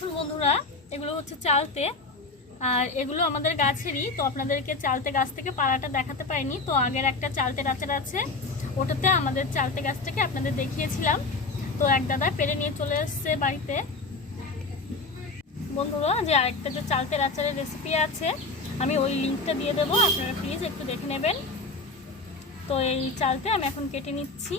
দেখুন বন্ধুরা, এগুলো হচ্ছে চালতে, আর এগুলো আমাদের গাছেরই। তো আপনাদেরকে চালতে গাছ থেকে পাড়াটা দেখাতে পারিনি। তো আগের একটা চালতে আচার আছে, ওটাতে আমাদের চালতে গাছটাকে আপনাদের দেখিয়েছিলাম। তো এক দাদা পেরে নিয়ে চলে এসছে বাড়িতে। বন্ধুরা, যে আরেকটা যে চালতের আচারের রেসিপি আছে, আমি ওই লিঙ্কটা দিয়ে দেবো, আপনারা প্লিজ একটু দেখে নেবেন। তো এই চালতে আমি এখন কেটে নিচ্ছি।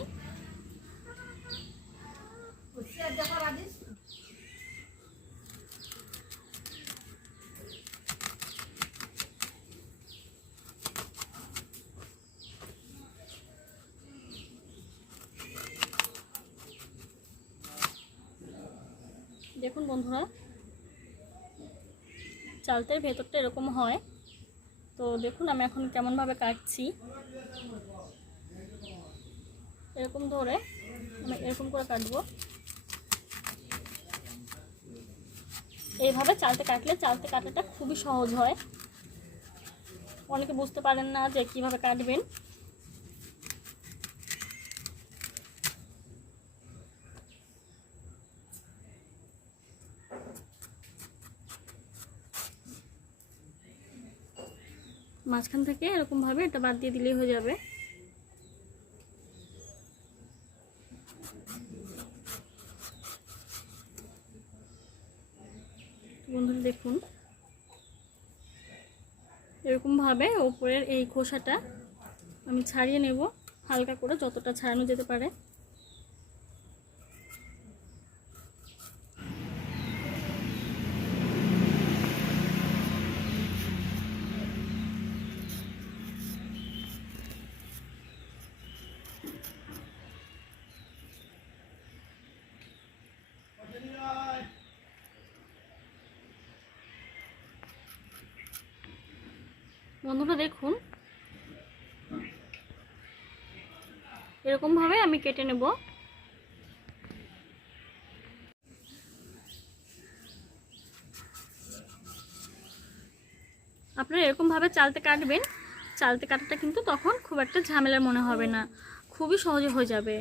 দেখুন বন্ধুরা, চালতের ভেতরটা এরকম হয়। তো দেখুন আমি এখন কেমনভাবে কাটছি। এরকম ধরে আমি এরকম করে কাটবো। এইভাবে চালতে কাটলে চালতে কাটাটা খুবই সহজ হয়। অনেকে বুঝতে পারেন না যে কিভাবে কাটবেন। মাঝখান থেকে এরকমভাবে এটা বাদ দিয়ে দিলেই হয়ে যাবে। বন্ধুরা দেখুন, এরকমভাবে উপরের এই খোসাটা আমি ছাড়িয়ে নেব, হালকা করে, যতটা ছাড়ানো যেতে পারে। বন্ধুরা দেখুন, এরকমভাবে আমি কেটে নেব। আপনারা এরকমভাবে চালতে কাটবেন। চালতে কাটাটা কিন্তু তখন খুব একটা ঝামেলার মনে হবে না, খুবই সহজে হয়ে যাবে।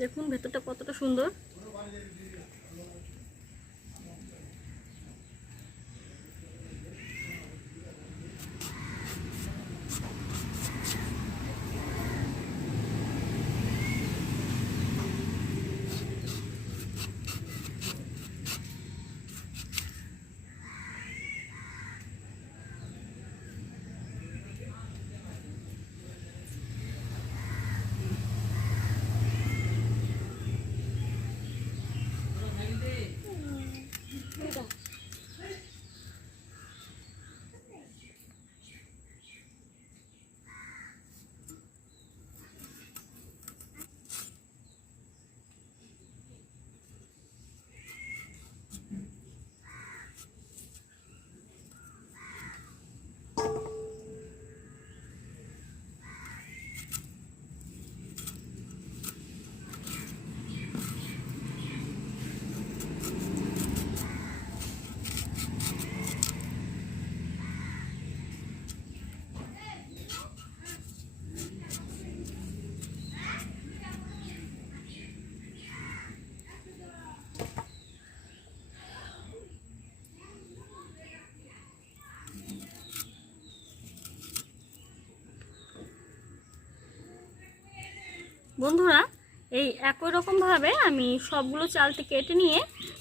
দেখুন ভেতরটা কতটা সুন্দর। বন্ধুরা, এই একই রকমভাবে আমি সবগুলো চালতে কেটে নিয়ে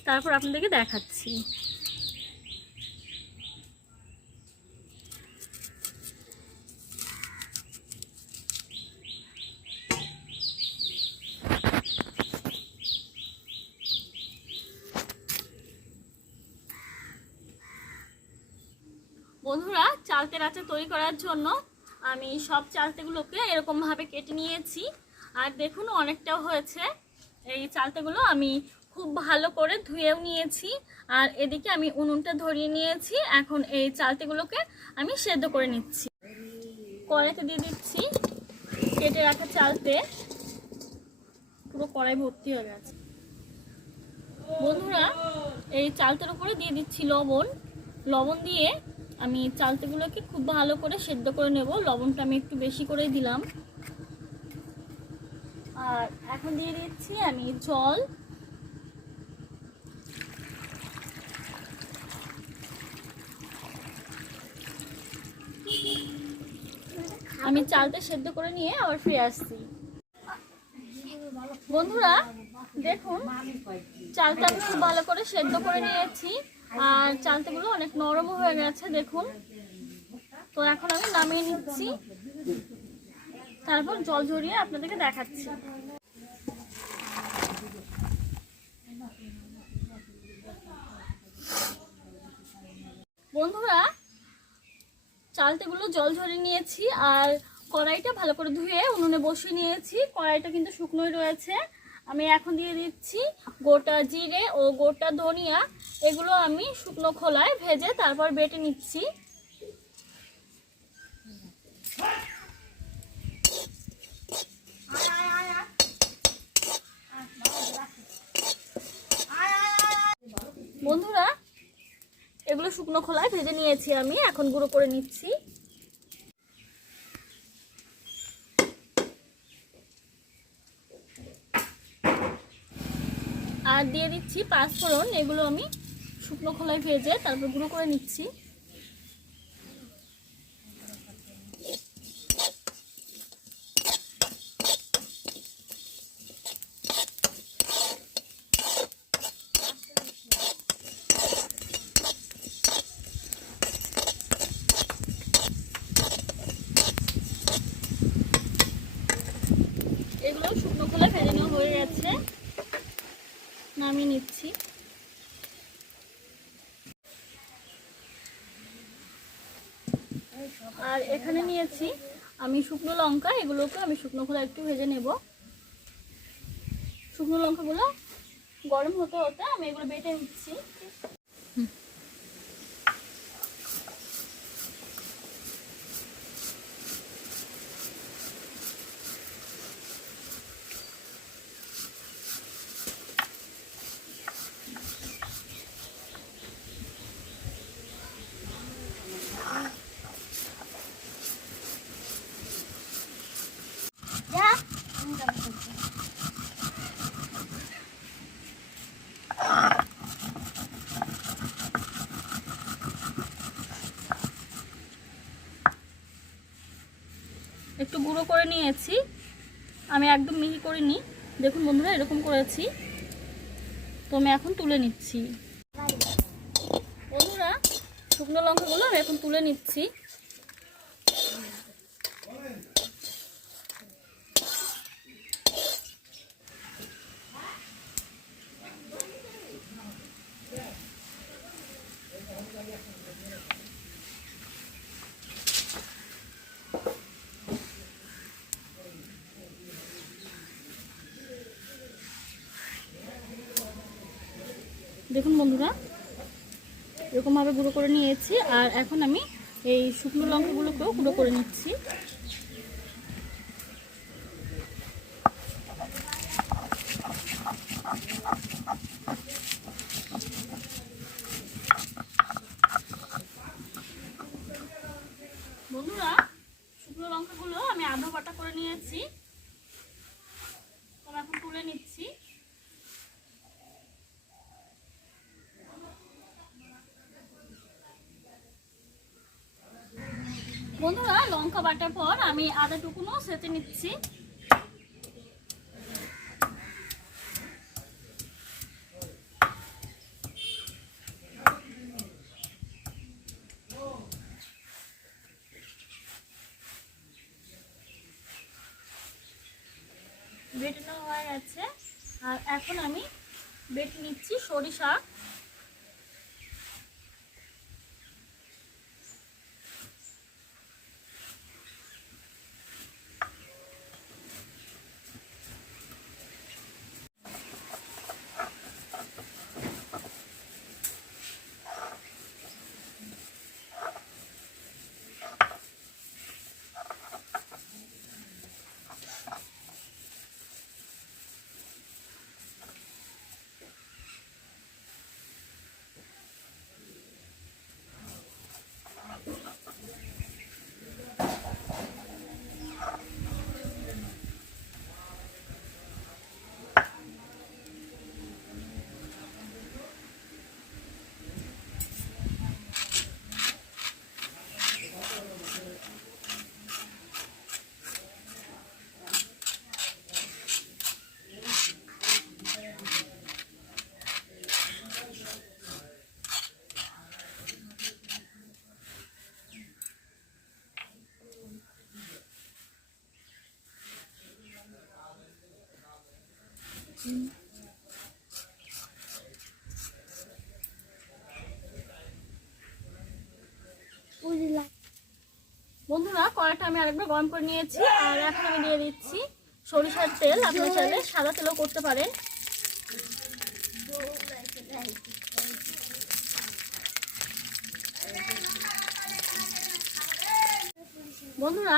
তারপর আপনাদেরকে দেখাচ্ছি। চালতের আচার তৈরি করার জন্য আমি সব চালতেগুলোকে এরকমভাবে কেটে নিয়েছি। আর দেখুন অনেকটাও হয়েছে। এই চালতেগুলো আমি খুব ভালো করে ধুয়েও নিয়েছি। আর এদিকে আমি উনুনটা ধরিয়ে নিয়েছি। এখন এই চালতেগুলোকে আমি সেদ্ধ করে নিচ্ছি। কড়াইতে দিয়ে দিচ্ছি কেটে রাখা চালতে। পুরো কড়াই ভর্তি হয়ে গেছে। বন্ধুরা, এই চালতের উপরে দিয়ে দিচ্ছি লবণ দিয়ে আমি চালতেগুলোকে খুব ভালো করে সেদ্ধ করে নেব। লবণটা আমি একটু বেশি করেই দিলাম। আর এখন দিয়ে দিচ্ছি আমি জল। আমি চালতে সেদ্ধ করে নিয়ে আবার ফিরে আসছি। বন্ধুরা দেখুন, চালটা আমি খুব ভালো করে সেদ্ধ করে নিয়েছি। আর চালতেগুলো অনেক নরম হয়ে গেছে দেখুন। তো এখন আমি নামিয়ে নিচ্ছি, তারপর জল ঝরিয়ে আপনাদেরকে দেখাচ্ছি। বন্ধুরা, চালতেগুলো জল ঝরিয়ে নিয়েছি আর কড়াইটা ভালো করে ধুয়ে উনুনে বসিয়ে নিয়েছি। কড়াইটা কিন্তু শুকনোই রয়েছে। আমি এখন দিয়ে দিচ্ছি গোটা জিরে ও গোটা ধনিয়া। এগুলো আমি শুকনো খোলায় ভেজে তারপর বেটে নিচ্ছি। বন্ধুরা, এগুলো শুকনো খোলায় ভেজে নিয়েছি আমি, এখন গুঁড়ো করে নিচ্ছি। আর দিয়ে দিচ্ছি পাঁচফোড়ন। এগুলো আমি শুকনো খোলায় ভেজে তারপর গুঁড়ো করে নিচ্ছি। এগুলো শুকনো খোলায় ভেজে নেওয়া হয়ে গেছে, নামিয়ে নিচ্ছি। আর এখানে নিয়েছি আমি শুকনো লঙ্কা। এগুলোকে আমি শুকনো খোলায় একটু ভেজে নেব। শুকনো লঙ্কাগুলো গরম হতে হতে আমি এগুলো বেটে নিচ্ছি। একটু গুঁড়ো করে নিয়েছি, আমি একদম মিহি করিনি। দেখুন বন্ধুরা, এরকম করেছি। তো আমি এখন তুলে নিচ্ছি। বন্ধুরা, শুকনো লঙ্কাগুলো আমি এখন তুলে নিচ্ছি। দেখুন বন্ধুরা, এরকমভাবে গুঁড়ো করে নিয়েছি। আর এখন আমি এই শুকনো লঙ্কাগুলোকেও গুঁড়ো করে নিচ্ছি। বন্ধুরা, শুকনো লঙ্কাগুলো আমি আধা বাটা করে নিয়েছি। তো এখন তুলে নিচ্ছি। বন্ধুরা, লঙ্কা বাটার পর আমি আদা টুকুনো সেঁচে নিচ্ছি। বেটে নেওয়া হয়ে গেছে। আর এখন আমি বেটে নিচ্ছি সরিষা। বন্ধুরা, কড়াইটা আমি আরেকবার গরম করে নিয়েছি। আর এখন আমি দিয়ে দিচ্ছি সরিষার তেল। আপনারা চাইলে সাদা তেলও করতে পারেন। বন্ধুরা,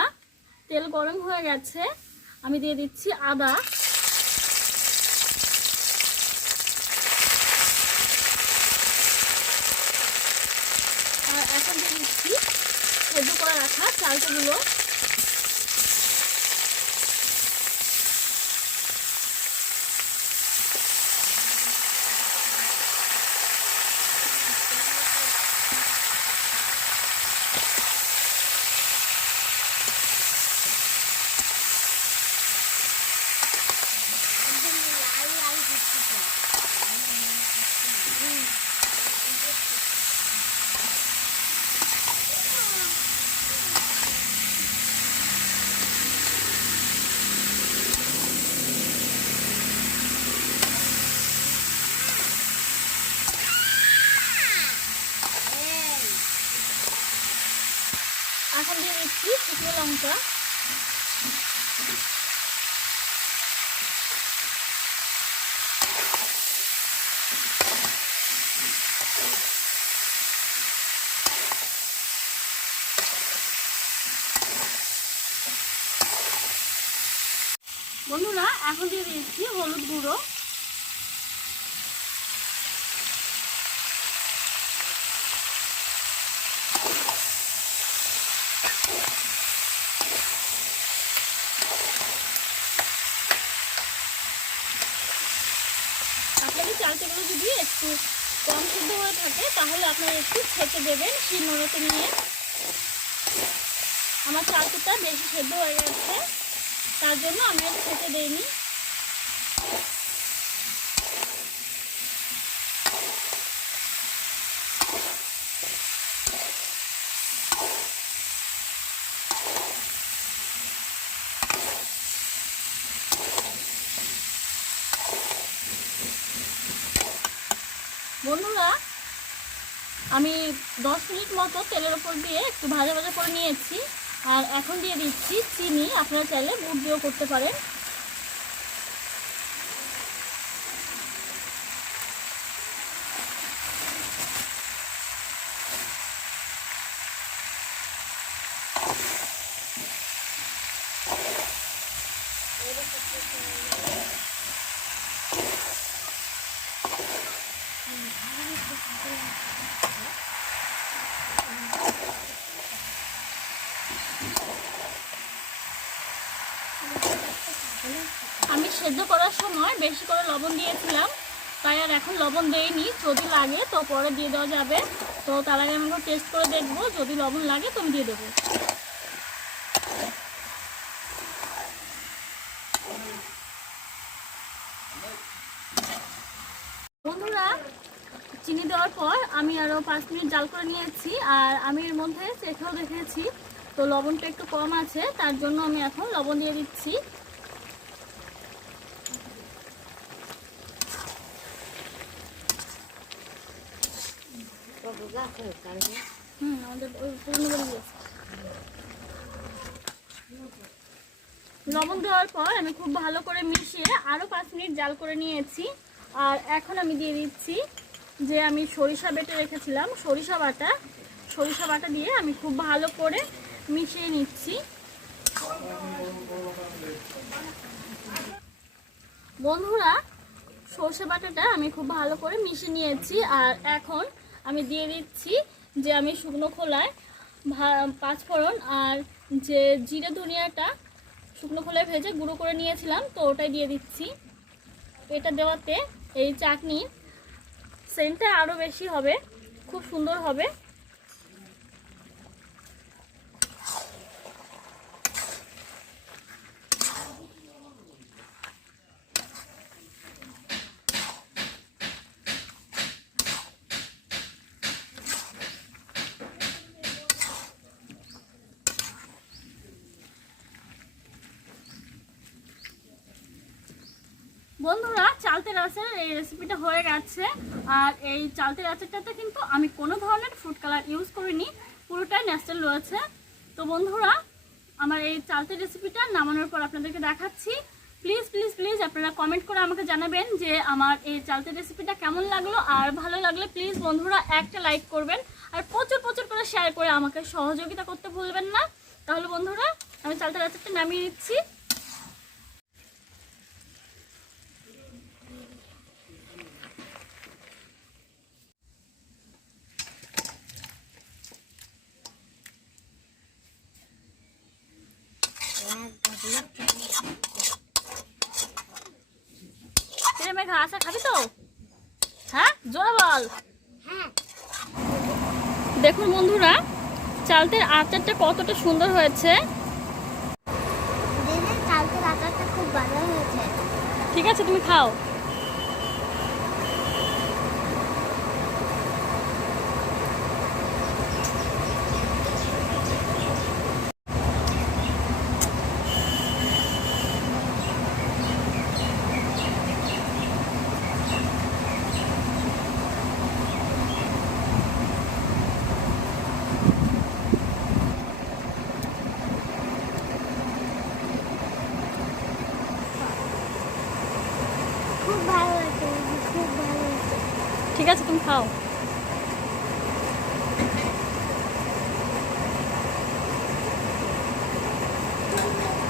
তেল গরম হয়ে গেছে, আমি দিয়ে দিচ্ছি আদা। আর এখন দিয়ে দিচ্ছি সেদ্ধ করে রাখা চালগুলো। এখন দিয়ে দিচ্ছি শুকনো লঙ্কা। বন্ধুরা, এখন দিয়ে দিচ্ছি হলুদ গুঁড়ো। আপনাদের চালগুলো যদি একটু কম সিদ্ধ হয়ে থাকে তাহলে আপনারা একটু ছেঁচে দেবেন শিলনোড়াতে নিয়ে। আমার চালটা বেশি সেদ্ধ হয়ে গেছে, তার জন্য আমি আর ছেঁচে দেইনি। বন্ধুরা, আমি 10 মিনিট মতো তেলের উপর দিয়ে একটু ভাজা ভাজা করে নিয়েছি। আর এখন দিয়ে দিচ্ছি চিনি। আপনারা চাইলে গুড় দিয়েও করতে পারেন। আমি সেদ্ধ করার সময় বেশি করে লবণ দিয়েছিলাম, তাই আর এখন লবণ দেইনি। যদি লাগে তো পরে দিয়ে দেওয়া যাবে। তো তার আগে আমি টেস্ট করে দেখবো, যদি লবণ লাগে তো আমি দিয়ে দেবো। বন্ধুরা, চিনি দেওয়ার পর আমি আরও 5 মিনিট জাল করে নিয়েছি। আর আমি এর মধ্যে চেখেও দেখেছি, তো লবণটা একটু কম আছে, তার জন্য আমি এখন লবণ দিয়ে দিচ্ছি। লবণ দেওয়ার পর আমি খুব ভালো করে মিশিয়ে আরও 5 মিনিট জাল করে নিয়েছি। আর এখন আমি দিয়ে দিচ্ছি যে আমি সরিষা বেটে রেখেছিলাম, সরিষা বাটা দিয়ে আমি খুব ভালো করে মিশিয়ে নিচ্ছি। বন্ধুরা, সরষে বাটাটা আমি খুব ভালো করে মিশিয়ে নিয়েছি। আর এখন আমি দিয়ে দিচ্ছি যে আমি শুকনো খোলায় 5 ফোড়ন আর যে জিরে ধনিয়াটা শুকনো খোলায় ভেজে গুঁড়ো করে নিয়েছিলাম, তো ওটাই দিয়ে দিচ্ছি। এটা দেওয়াতে এই চাটনির সেন্টটা আরও বেশি হবে, খুব সুন্দর হবে। বন্ধুরা চালতের আচারের এই রেসিপিটা হয়ে গেছে। আর এই চালতের আচারটাতে কিন্তু আমি কোনো ধরনের ফুড কালার ইউজ করিনি, পুরোটাই ন্যাচারাল রয়েছে। তো বন্ধুরা আমার এই চালতের রেসিপিটা নামানোর পর আপনাদেরকে দেখাচ্ছি। প্লিজ প্লিজ প্লিজ আপনারা কমেন্ট করে আমাকে জানাবেন যে আমার এই চালতের রেসিপিটা কেমন লাগলো। আর ভালো লাগলে প্লিজ বন্ধুরা একটা লাইক করবেন, আর প্রচুর প্রচুর করে শেয়ার করে আমাকে সহযোগিতা করতে ভুলবেন না। তাহলে বন্ধুরা আমি চালতের আচারটা নামিয়ে নিচ্ছি। মেঘা আচার খাবি তো? হ্যাঁ জোরে বল। দেখুন বন্ধুরা চালতের আচারটা কতটা সুন্দর হয়েছে। চালতের আচারটা খুব ভালো হয়েছে। ঠিক আছে তুমি খাও। খুব ভালো হয়েছে, খুব ভালো হয়েছে। ঠিক আছে তুমি খাও।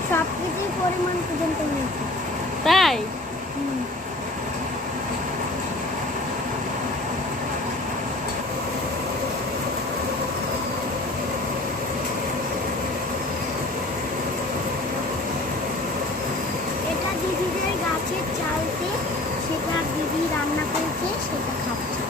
সব কিছুর পরিমাণ পর্যন্ত হয়েছে। তাই এটা দিদিদের গাছের চালতে, সেটা দিদি রান্না করেছে, সেটা খাচ্ছে।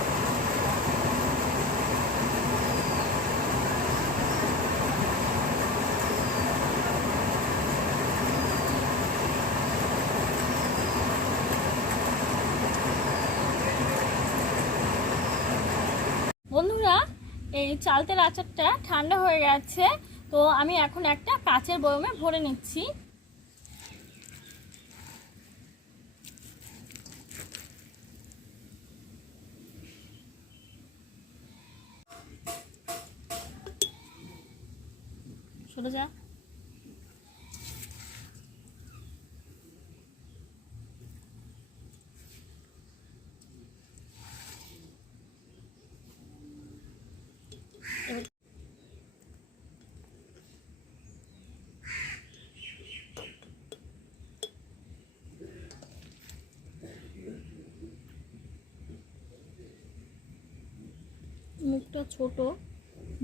বন্ধুরা এই চালতের আচারটা ঠান্ডা হয়ে গেছে, তো আমি এখন একটা কাচের বয়মে ভরে নিচ্ছি। সরে যা। মুখটা ছোট,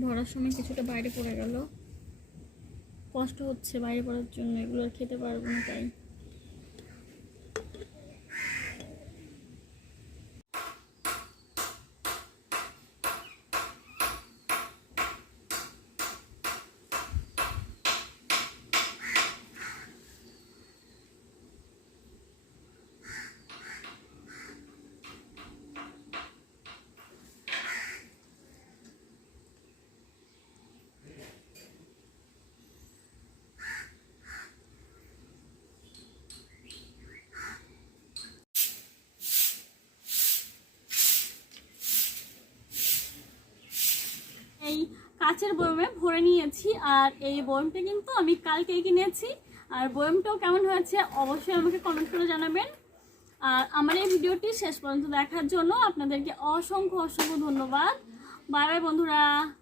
ধরার সময় কিছুটা বাইরে পড়ে গেল, কষ্ট হচ্ছে বাইরে পড়ার জন্য, এগুলো আর খেতে পারবো না তাই। এই কাচের বয়মে ভরে নিয়েছি, আর এই বয়মটা কিন্তু আমি কালকে কিনেছি। আর বয়মটাও কেমন হয়েছে অবশ্যই আমাকে কমেন্ট করে জানাবেন। আর আমার এই ভিডিওটি শেষ পর্যন্ত দেখার জন্য আপনাদেরকে অসংখ্য অসংখ্য ধন্যবাদ। বাই বাই বন্ধুরা।